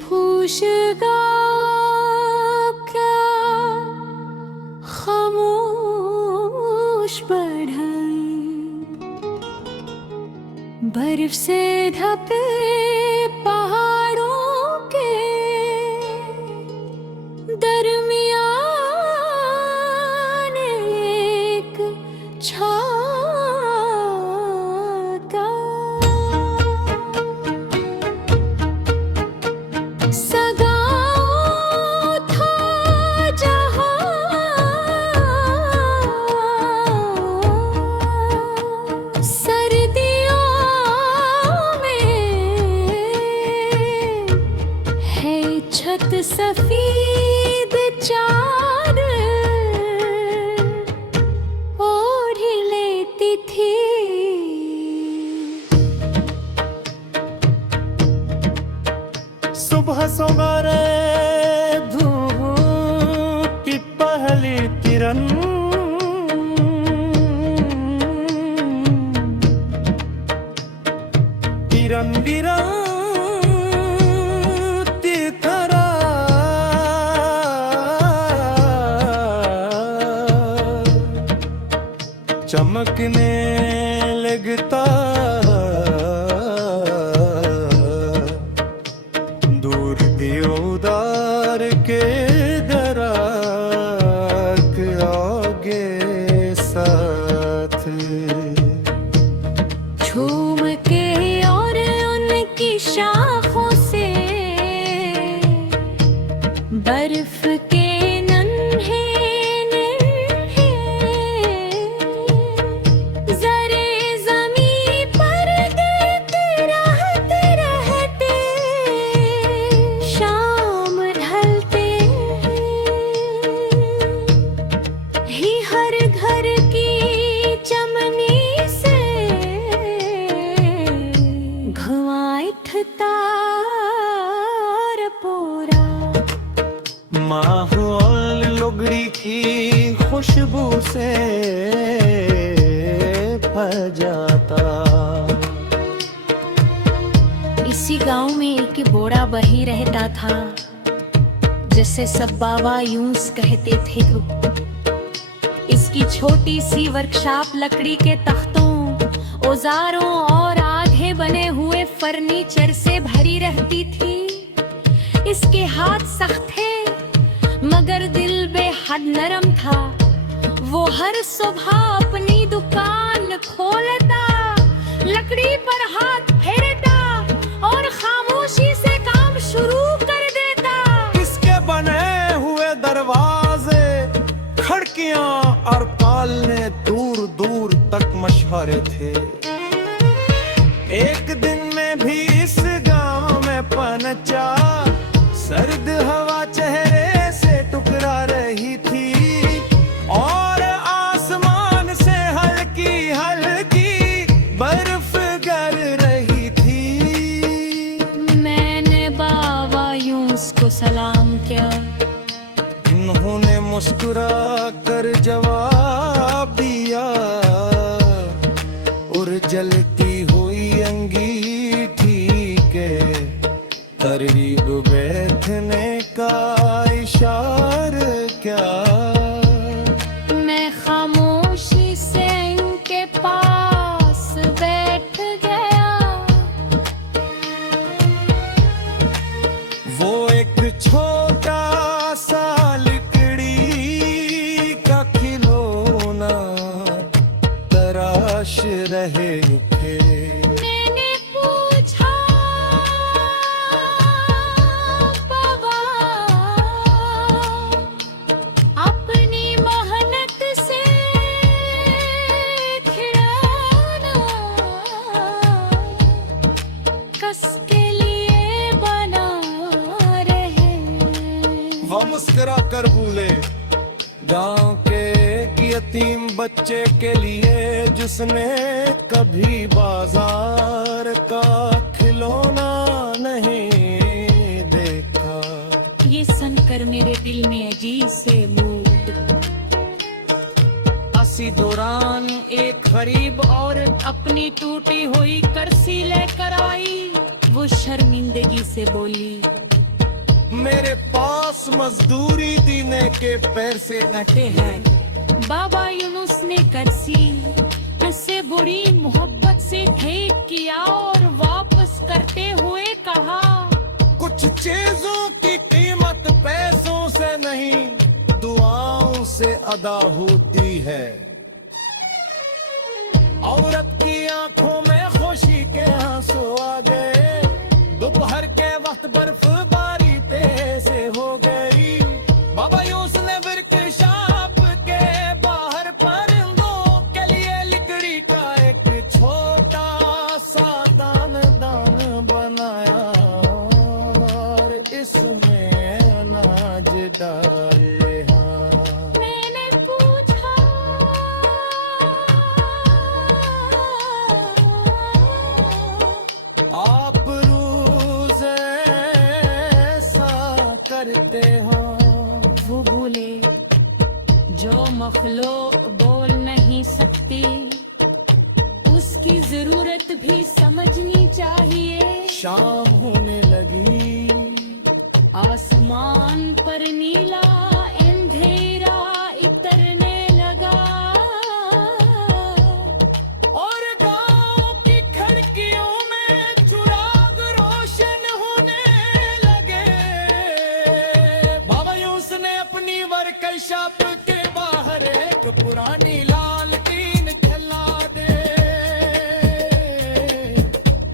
पूछेगा क्या खामोश बढ़ई बर्फ से ढके पहाड़ों के दरमियान एक छाता सगाओ था जहां सर्दियों में है छत सफेद चादर ओढ़ लेती थी। सुबह सवेरे धूप की पहली किरण किरण गिरती तरह चमकने लगता दूर दियोदार के दराक आगे साथ झूम के और उनकी शाखों से बर्फ के नन्हे नन्हे जरे ज़मीं पर गिरते रहते रहते शाम ढलते ही हर घर की चमनी से धुआं उठता पोरा माहौल लोगड़ी की खुशबू से भर जाता। इसी गांव में एक बोरा बही रहता था जिसे सब बाबा यूं कहते थे। इसकी छोटी सी वर्कशॉप लकड़ी के तख्तों, औजारों और आधे बने हुए फर्नीचर से भरी रहती थी। इसके हाथ सख्त थे मगर दिल बेहद नरम था। वो हर सुबह अपनी दुकान खोलता, लकड़ी पर हाथ फेरता और खामोशी से काम शुरू कर देता। इसके बने हुए दरवाजे, खिड़कियां और पालने दूर दूर तक मशहूर थे। एक दिन में भी इस गांव में पनचा, सर्द हवा चेहरे से टकरा रही थी और आसमान से हल्की हल्की बर्फ गिर रही थी। मैंने बाबा यूंस को सलाम किया। उन्होंने मुस्कुरा कर जवाब दिया और जलती हुई अंगीठी के करीब बैठने का इशारा क्या। मैं खामोशी से इनके पास बैठ गया। वो एक छोटा सा लकड़ी का खिलौना तराश रहे थे। मैंने पूछा बाबा अपनी मेहनत से खिलौना किसके लिए बना रहे। वो मुस्कुरा कर बोले, गांव के एक यतीम बच्चे के लिए जिसने कभी बाजार का खिलौना नहीं देखा। ये सुनकर मेरे दिल में अजीब से मूड। इसी दौरान एक गरीब औरत अपनी टूटी हुई कर्सी लेकर आई। वो शर्मिंदगी से बोली, मेरे पास मजदूरी देने के पैसे करते हैं। बाबा यूनुस ने कर्सी से बुरी मोहब्बत से ठीक किया और वापस करते हुए कहा, कुछ चीजों की कीमत पैसों से नहीं दुआओं से अदा होती है। औरत की आंखों में खुशी के आंसू आ गए, दोपहर के वक्त बर्फबारी तेज से हो गई। बाबा यूनुस ने वर्कशॉप के बाहर परिंदों के लिए लकड़ी का एक छोटा सा दान बनाया और इसमें अनाज डाले। मैंने पूछा, आप रोज ऐसा करते हो? वो बोले, जो मखलूक बोल नहीं सकती उसकी जरूरत भी समझनी चाहिए। शाम होने लगी, आसमान पर नीला अंधेरा इतरने लगा और गांव की खिड़कियों में चिराग रोशन होने लगे। बाबा यूनुस ने अपनी वर्कशॉप के बाहर एक पुरानी लालटीन जला दे।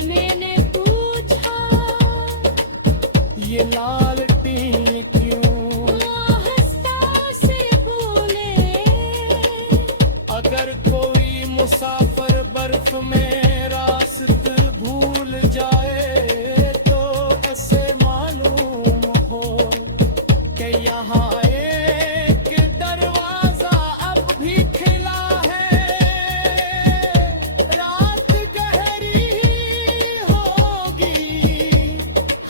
मैंने पूछा, ये लालटीन क्यों? हंसता से बोले, अगर कोई मुसाफिर बर्फ में रास्ते भूल जाए तो ऐसे मालूम हो कि यहाँ एक दरवाजा अब भी खुला है। रात गहरी होगी,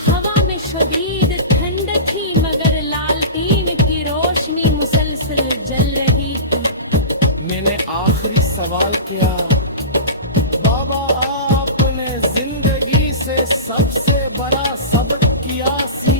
हवा में शदीद ठंड थी मगर लालटेन की रोशनी मुसलसल जल रही थी। मैंने आखिरी सवाल किया, बाबा आपने जिंदगी से सबसे बड़ा सबक क्या सीखा?